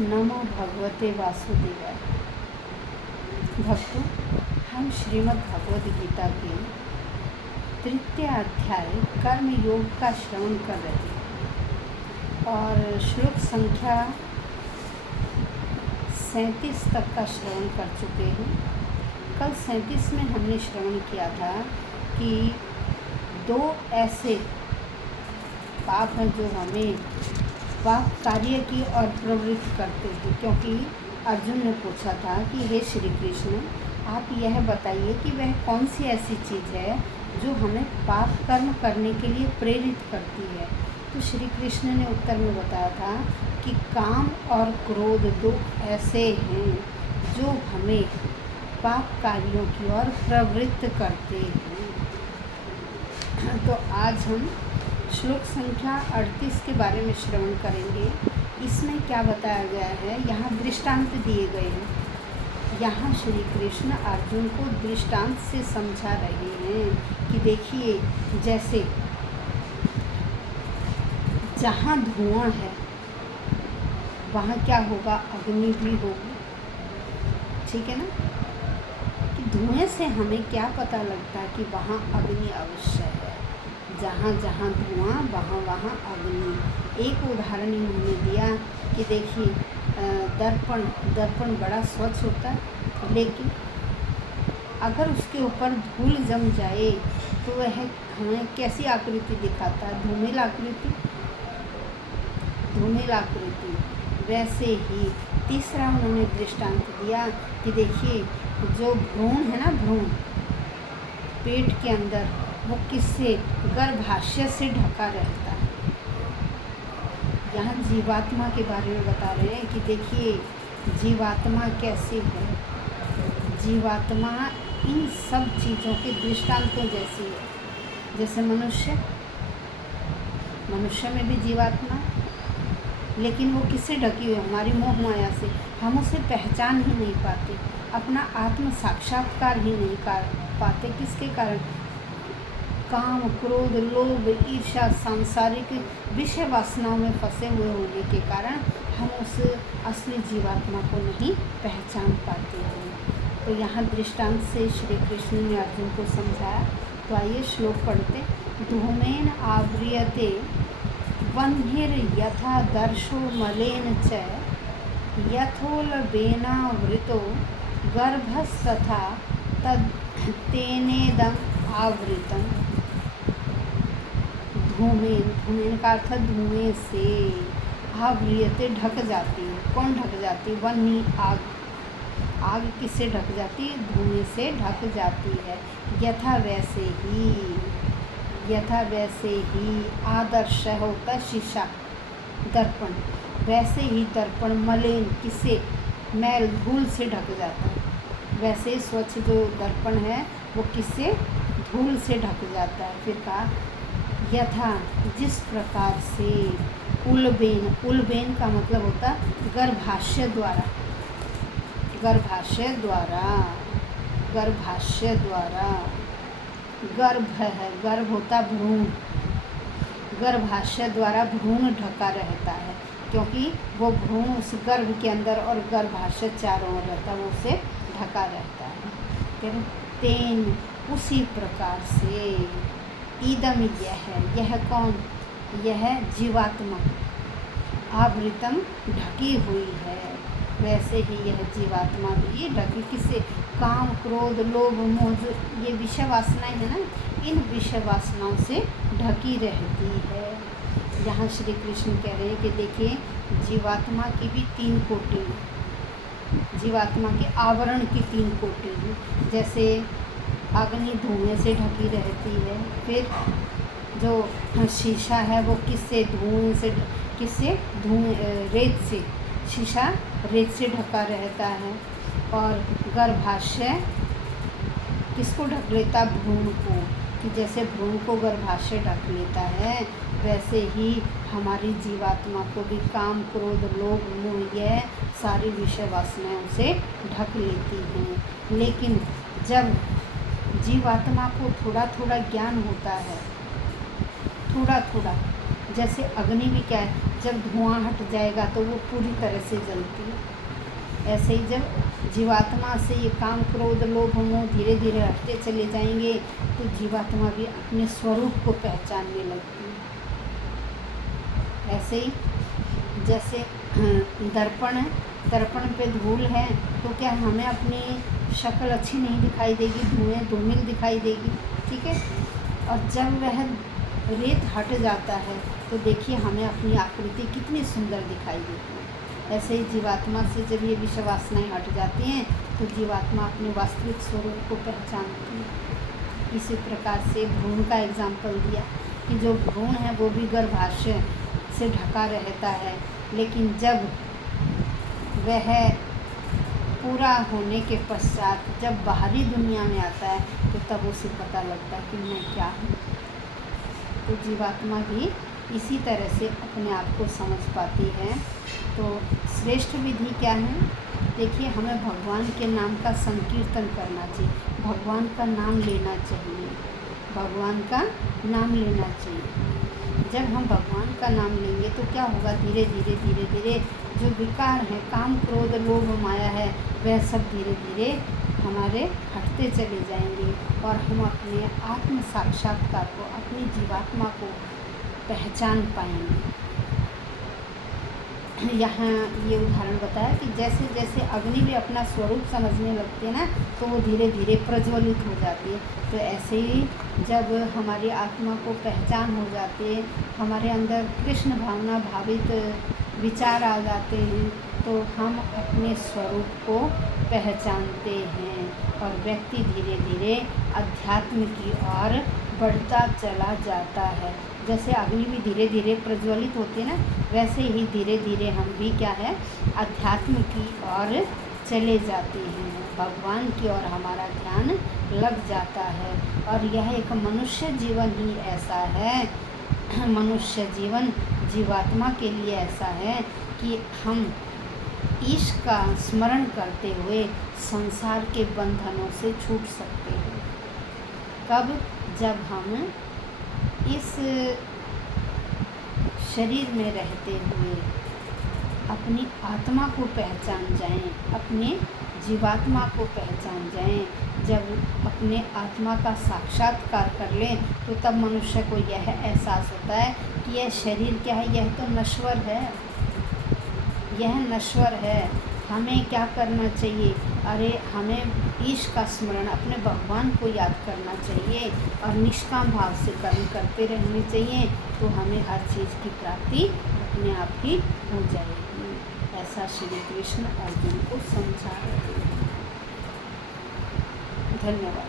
नमो भगवते वासुदेवाय। भक्तों, हम श्रीमद् भगवद गीता के तृतीय अध्याय कर्म योग का श्रवण कर रहे हैं और श्लोक संख्या 37 तक का श्रवण कर चुके हैं। कल 37 में हमने श्रवण किया था कि दो ऐसे पाप हैं जो हमें पाप कार्य की और प्रवृत्त करते हैं, क्योंकि अर्जुन ने पूछा था कि हे श्री कृष्ण, आप यह बताइए कि वह कौन सी ऐसी चीज़ है जो हमें पाप कर्म करने के लिए प्रेरित करती है। तो श्री कृष्ण ने उत्तर में बताया था कि काम और क्रोध दो ऐसे हैं जो हमें पाप कार्यों की ओर प्रवृत्त करते हैं। तो आज हम श्लोक संख्या 38 के बारे में श्रवण करेंगे। इसमें क्या बताया गया है, यहाँ दृष्टांत दिए गए हैं। यहाँ श्री कृष्ण अर्जुन को दृष्टांत से समझा रहे हैं कि देखिए, जैसे जहाँ धुआं है वहाँ क्या होगा, अग्नि भी होगी। ठीक है ना, कि धुएं से हमें क्या पता लगता है कि वहाँ अग्नि अवश्य है। जहाँ जहाँ धुआं वहाँ वहाँ अग्नि। एक उदाहरण इन्होंने दिया कि देखिए, दर्पण बड़ा स्वच्छ होता है, लेकिन अगर उसके ऊपर धूल जम जाए तो वह हमें कैसी आकृति दिखाता है, धूमिल आकृति। वैसे ही तीसरा उन्होंने दृष्टांत दिया कि देखिए, जो भ्रूण है ना, भ्रूण पेट के अंदर, वो किससे, गर्भाशय से ढका रहता है। यहाँ जीवात्मा के बारे में बता रहे हैं कि देखिए, जीवात्मा कैसी है। जीवात्मा इन सब चीज़ों के दृष्टांतों जैसी है। जैसे मनुष्य में भी जीवात्मा, लेकिन वो किससे ढकी हुई, हमारी मोह माया से। हम उसे पहचान ही नहीं पाते, अपना आत्म साक्षात्कार ही नहीं कर पाते। किसके कारण? काम, क्रोध, लोभ, ईर्ष्या, सांसारिक विषय वासनाओं में फंसे हुए होने के कारण हम उस असली जीवात्मा को नहीं पहचान पाते हैं। तो यहाँ दृष्टांत से श्री कृष्ण ने अर्जुन को समझाया। तो आइए श्लोक पढ़ते। धूमेन आवृयते वह्निर यथा दर्शो मलेन च यथोलबेनावृतो गर्भस्तथा तेनेदम आवृतम। धूमेन का अर्थ धुएं से, आवृयते ढक जाती है। कौन ढक जाती है? वह्नि, आग किससे ढक जाती है? धुएं से ढक जाती है। यथा वैसे ही आदर्श होता शीशा, दर्पण। वैसे ही दर्पण मलिन, किससे? मैल, धूल से ढक जाता है। वैसे स्वच्छ जो दर्पण है वो किससे? धूल से ढक जाता है। फिर कहा, यथा, जिस प्रकार से, उलबेन का मतलब होता गर्भाशय द्वारा। गर्भ है, गर्भ होता भ्रूण। गर्भाशय द्वारा भ्रूण ढका रहता है, क्योंकि वो भ्रूण उस गर्भ के अंदर और गर्भाशय चारों ओर रहता है, वो उसे ढका रहता है। फिर तेन, उसी प्रकार से, ईदम, यह कौन? यह जीवात्मा, आवृतम, ढकी हुई है। वैसे ही यह जीवात्मा भी ढकी, किससे? काम, क्रोध, लोभ, मोह, ये विषय वासनाएं है ना, इन विषय वासनाओं से ढकी रहती है। यहाँ श्री कृष्ण कह रहे हैं कि देखिए, जीवात्मा की भी 3 कोटि, जीवात्मा के आवरण की 3 कोटि हैं। जैसे अग्नि धुएं से ढकी रहती है। फिर जो शीशा है वो किससे? धुएं से, किससे? रेत से। शीशा रेत से ढका रहता है। और गर्भाशय किसको ढक लेता? भ्रूण को। कि जैसे भ्रूण को गर्भाशय ढक लेता है, वैसे ही हमारी जीवात्मा को भी काम, क्रोध, लोभ, मोह, यह सारी विषय वासनाएं उसे ढक लेती हैं। लेकिन जब जीवात्मा को थोड़ा थोड़ा ज्ञान होता है, थोड़ा, जैसे अग्नि भी क्या है, जब धुआं हट जाएगा तो वो पूरी तरह से जलती है। ऐसे ही जब जीवात्मा से ये काम, क्रोध, लोभ, मोह धीरे धीरे हटते चले जाएंगे तो जीवात्मा भी अपने स्वरूप को पहचानने लगती है। ऐसे ही जैसे दर्पण है, दर्पण पे धूल है तो क्या हमें अपनी शक्ल अच्छी नहीं दिखाई देगी, धूमिल दिखाई देगी, ठीक है। और जब वह रेत हट जाता है तो देखिए हमें अपनी आकृति कितनी सुंदर दिखाई देती है। ऐसे ही जीवात्मा से जब ये विषय वासनाएं हट जाती हैं तो जीवात्मा अपने वास्तविक स्वरूप को पहचानती है। इसी प्रकार से भ्रूण का एग्जाम्पल दिया कि जो भ्रूण है वो भी गर्भाशय से ढका रहता है, लेकिन जब वह पूरा होने के पश्चात जब बाहरी दुनिया में आता है तो तब उसे पता लगता है कि मैं क्या हूँ। तो जीवात्मा भी इसी तरह से अपने आप को समझ पाती है। तो श्रेष्ठ विधि क्या है? देखिए, हमें भगवान के नाम का संकीर्तन करना चाहिए, भगवान का नाम लेना चाहिए, भगवान का नाम लेना चाहिए। जब हम भगवान का नाम लेंगे तो क्या होगा, धीरे धीरे जो विकार हैं, काम, क्रोध, लोभ, माया है, वह सब धीरे धीरे हमारे हटते चले जाएंगे और हम अपने आत्म साक्षात्कार को, अपनी जीवात्मा को पहचान पाएंगे। यहाँ ये उदाहरण बताया कि जैसे जैसे अग्नि भी अपना स्वरूप समझने लगती है ना तो वो धीरे धीरे प्रज्वलित हो जाती है। तो ऐसे ही जब हमारी आत्मा को पहचान हो जाती है, हमारे अंदर कृष्ण भावना भावित विचार आ जाते हैं, तो हम अपने स्वरूप को पहचानते हैं और व्यक्ति धीरे धीरे अध्यात्म की ओर बढ़ता चला जाता है। जैसे अग्नि भी धीरे धीरे प्रज्वलित होती है ना, वैसे ही धीरे धीरे हम भी क्या है, अध्यात्म की ओर चले जाते हैं, भगवान की ओर हमारा ध्यान लग जाता है। और यह एक मनुष्य जीवन ही ऐसा है, मनुष्य जीवन जीवात्मा के लिए ऐसा है कि हम ईश का स्मरण करते हुए संसार के बंधनों से छूट सकते हैं। कब? जब हम इस शरीर में रहते हुए अपनी आत्मा को पहचान जाएं, अपने जीवात्मा को पहचान जाएं। जब अपने आत्मा का साक्षात्कार कर लें तो तब मनुष्य को यह एहसास होता है कि यह शरीर क्या है, यह तो नश्वर है, यह नश्वर है। हमें क्या करना चाहिए? अरे हमें ईश का स्मरण, अपने भगवान को याद करना चाहिए और निष्काम भाव से कर्म करते रहने चाहिए, तो हमें हर चीज़ की प्राप्ति अपने आप ही हो जाएगी। ऐसा श्री कृष्ण अर्जुन को समझा रहे हैं। धन्यवाद।